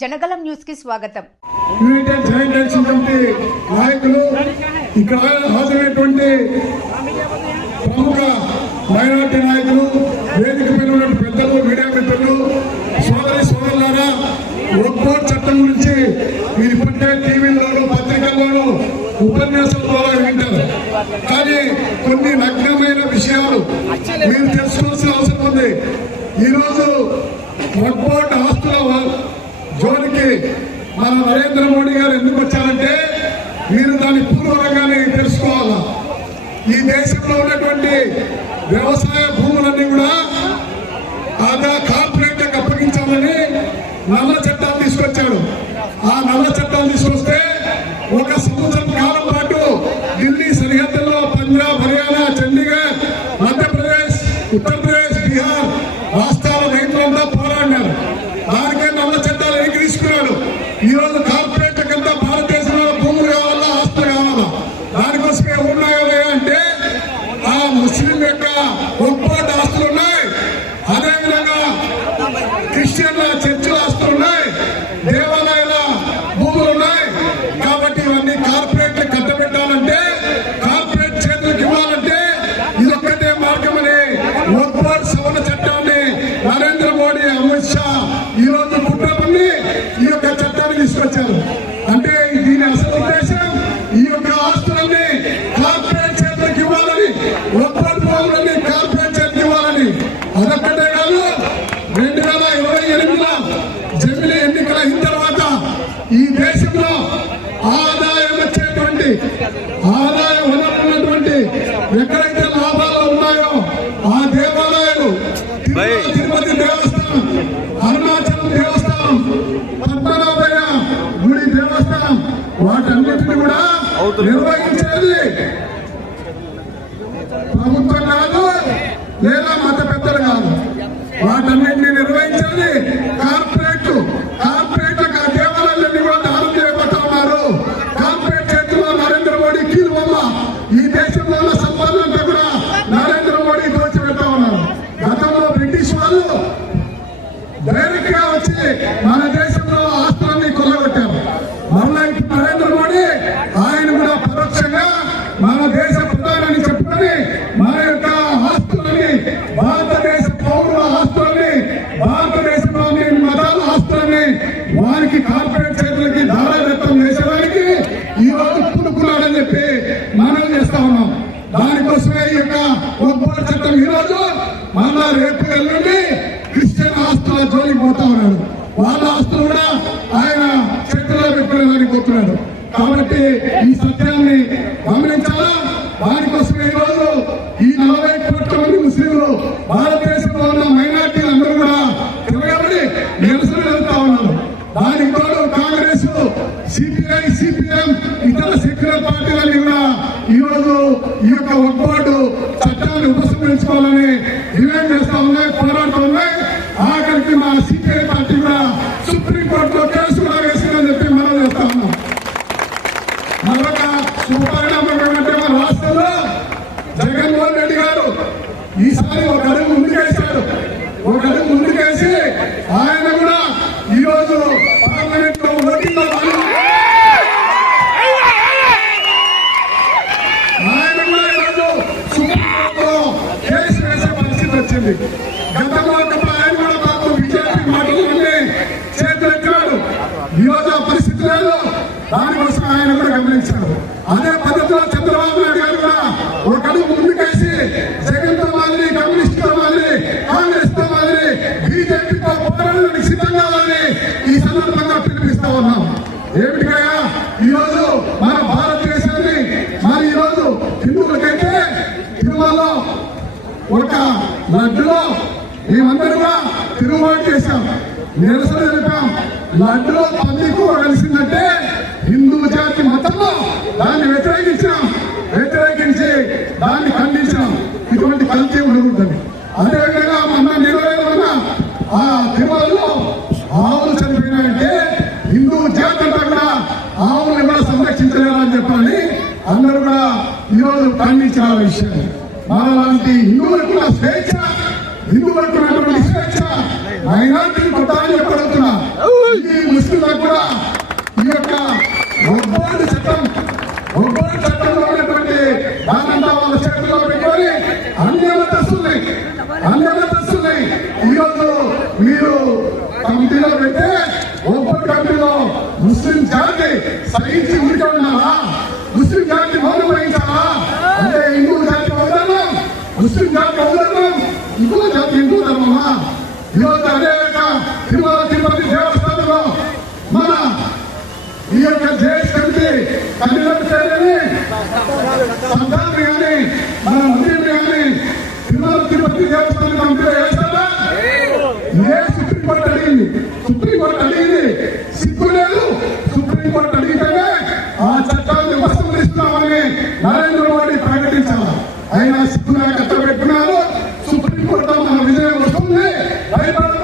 జనగలం న్యూస్కి స్వాగతం. United joint action committee నాయకులు ఇక్కడ హాజరైనటువంటి ప్రముఖ మైనార్టీ నాయకులు వేదిక మీద ఉన్నటువంటి పెద్దలు మీడియా మిత్రులు సోదరి సోదరులారా ఒక్కోట్ చట్టం గురించి మీరు ఇప్పటికే టీవీల్లోనూ పత్రికల్లోనూ ఉపన్యాసం ద్వారా వింటారు. కానీ కొన్ని నగ్నమైన విషయాలు మీరు తెలుసుకోవాల్సిన అవసరం ఉంది. ఈరోజు ఒక్కోట్ ఆస్తుల మన నరేంద్ర మోడీ గారు ఎందుకు వచ్చారంటే మీరు దాని పూర్వరంగానే తెలుసుకోవాలా. ఈ దేశంలో ఉన్నటువంటి వ్యవసాయ భూములన్నీ కూడా ఆదా కార్పొరేట్ అప్పగించాలని నల్ల చట్టాలు తీసుకొచ్చాడు. ఆ నల్ల చట్టాలు తీసుకొచ్చి ఒక సంవత్సరం కాలం పాటు ఢిల్లీ సరిహద్దుల్లో పంజాబ్ హర్యానా చండీగఢ్ మధ్యప్రదేశ్ ఉత్తరప్రదేశ్ బీహార్ రాష్ట్రాల రైతులంతా పోరాడినారు దానికే నల్ల చట్టాలు ఎన్ని తీసుకున్నాడు ఈ రోజు కార్పొరేట్ కింద భారతదేశంలో భూములు కావాలా ఆస్తులు కావాలా దానికోసమే ఉన్నాయా అంటే ఆ ముస్లిం యొక్క ఒక్కోటి ఆస్తులు ఉన్నాయి అదేవిధంగా క్రిస్టియన్ల చర్చిల ఆస్తులు ఉన్నాయి దేవాలయాల భూములు ఉన్నాయి కాబట్టి ఇవన్నీ కార్పొరేట్ కట్టబెట్టాలంటే కార్పొరేట్ చేతులకు ఇవ్వాలంటే ఇదొక్కటే మార్గమని ఒక్కోటి సవరణ చట్టాన్ని నరేంద్ర మోడీ అమిత్ షా ఈ రోజు కుట్రపల్లి ఈ యొక్క చట్టాన్ని తీసుకొచ్చారు అంటే దీని అసలు ఉద్దేశం ఈ యొక్క ఆస్తులన్నీ కార్పొరేట్ చేతులకు ఇవ్వాలని ఒక్కటి భూములన్నీ కార్పొరేట్ చేతికి ఇవ్వాలని. అదొక్కటే కాదు రెండు వేల ఇరవై ఎనిమిదిలో జమిలీ ఎన్నికల అయిన తర్వాత ఈ దేశంలో ఆదాయం వచ్చేటువంటి ఆదాయం వనరులు ఉన్నటువంటి ఎక్కడైతే లాభాలు ఉన్నాయో ఆ దేవాలయాలు తిరుమల తిరుపతి దేవస్థానం అరుణాచలం దేవస్థానం పద్మనాభయ్య గుడి దేవస్థానం వాటన్నిటిని కూడా నిర్వహించేది ప్రభుత్వం కాదు లేదా మత పెద్దలు కాదు. వాటన్నింటినీ నిర్వహించేది కార్పొరేట్ కార్పొరేట్ ఆ దేవాలయాలన్నీ కూడా దానం చేయబడతా ఉన్నారు కార్పొరేట్ చేతిలో నరేంద్ర మోడీ కీలు వల్ల ఈ దేశంలో ఉన్న సంపదలంతా కూడా నరేంద్ర మోడీ దోచిపెడతా ఉన్నారు గతంలో బ్రిటిష్ వాళ్ళు డైరెక్ట్గా వచ్చి మన దేశంలో ఆస్తులన్నీ కొల్లగొట్టారు మళ్ళా ఇప్పుడు నరేంద్ర మోడీ ఆయన కూడా పరోక్షంగా మన దేశ ప్రధాని చెప్పుకొని మన యొక్క ఆస్తులని భారతదేశ పౌరుల ఆస్తులని భారతదేశంలోని మతాల ఆస్తులని వారికి కార్పొరేట్ చేతులకి దారాదత్తం చేసేదానికి ఈ రోజు పుడుకున్నాడని చెప్పి మనం చేస్తా ఉన్నాం. దానికోసమే ఈ యొక్క ఒప్పంద చట్టం ఈ రోజు మళ్ళా రేపు ఎల్లుండి క్రిస్టియన్ ఆస్తుల జోలికి పోతా ఉన్నాడు. వాళ్ళ ఆస్తులు కూడా ఆయన చేతిలో పెట్టుకునేదానికి పోతున్నాడు. కాబట్టి ఈ సత్యాన్ని గమనించాలా? దానికోసమే ఈ రోజు ఈ నలభై కోట్ల మంది ముస్లింలు భారతదేశ ఉన్న మైనార్టీలు అందరూ కూడా తిరగబడి నిరసన వెళ్తా ఉన్నారు దానికి తోడు కాంగ్రెస్ సిపిఐ సిపిఎం ఇతర సెక్యులర్ పార్టీలన్నీ కూడా ఈ యొక్క ఉత్పాటు చట్టాన్ని ఉపసంహరించుకోవాలని డిమాండ్ చేస్తా ఉన్నాయి పోరాడుతూ ఉన్నాయి. ఆఖరికి మా సిపిఐ పార్టీ కూడా సుప్రీంకోర్టులో కేసు కూడా వేసిందని చెప్పి మనం చేస్తా ఉన్నాం. మరొక శుభపరిణామం ఏమంటే మన రాష్ట్రంలో జగన్మోహన్ రెడ్డి గారు ఈసారి ఒక అడుగు ముందుకేశాడు. ఒక అడుగు ముందుకేసి ఆయన కూడా ఈ రోజు పార్లమెంట్లో ఓటింగ్లో పాల్గొని ఆయన కూడా ఈరోజు సుప్రీంకోర్టులో కేసు వేసే పరిస్థితి గతంలో ఉన్నప్పుడు ఆయన కూడా మాకు బీజేపీ మాటలన్నీ చేతులెత్తాడు ఈరోజు ఆ పరిస్థితి లేదు. దానికోసం ఆయన కూడా గమనించాడు. అదే పద్ధతిలో చంద్రబాబు నాయుడు గారు కూడా ఒక అడుగు ముందుకేసి జగన్తో మాదిరి కమ్యూనిస్ట్తో మాదిరి కాంగ్రెస్తో మాదిరి బీజేపీతో పోరాడడానికి సిద్ధంగా ఉందని ఈ సందర్భంగా పిలిపిస్తా ఉన్నాం ఏమిటికయ్యా ఈ రోజు మన భారతదేశాన్ని మరి ఈ రోజు హిందువులకైతే తిరుమలలో ఒక లడ్డులో మేమందరూ కూడా తిరుగుబాటు చేశాం. నిరసన తెలిపాం. లడ్డులో పంది కలిసిందంటే హిందూ జాతి మతంలో దాన్ని వ్యతిరేకించాం వ్యతిరేకించి దాన్ని ఖండించాం ఇటువంటి కల్తీ ఉండకూడదని. అదేవిధంగా మొన్న నిర్వహణ ఉన్న ఆ తిరుమలలో ఆవులు చనిపోయినాయంటే హిందూ జాతి అంతా కూడా ఆవులను కూడా సంరక్షించలేదని చెప్పాలి అందరూ కూడా ఈరోజు ఖండించిన విషయం. మనలాంటి హిందువులకు కూడా స్వేచ్ఛ హిందువులకు ఉన్నటువంటి స్వేచ్ఛ మైనార్టీని కొట్టాలని చెప్పడుతున్నా ఈ యొక్క ఒబ్బోడు చట్టం ఒబ్బోడు చట్టంలో ఉన్నటువంటి దానంతా వాళ్ళ చేతుల్లో పెట్టుకొని అన్ని మతస్తుల్ని అన్ని మతస్తుల్ని ఈరోజు మీరు కమిటీలో పెడితే ఒబ్బోడు కమిటీలో ముస్లిం జాతి సహించి ఉంటే ఉన్నారా? ముస్లిం జాతి మౌనం ముస్లిం జాతి మౌనం హిందూ జాతి హిందూ ధర్మమా? ఈరోజు అదే విధంగా తిరుమల తిరుపతి దేవస్థానంలో మన ఈ యొక్క జేఎస్ కమిటీ కన్వీనర్ చేయాలని సంతాన్ని కానీ మన మంత్రిని కానీ తిరుమల తిరుపతి దేవస్థానం కమిటీలో వేస్తారా ఏ సుప్రీంకోర్టు అడిగింది? సుప్రీంకోర్టు అడిగింది? సిగ్గు లేదు. Supreme court ok 来吧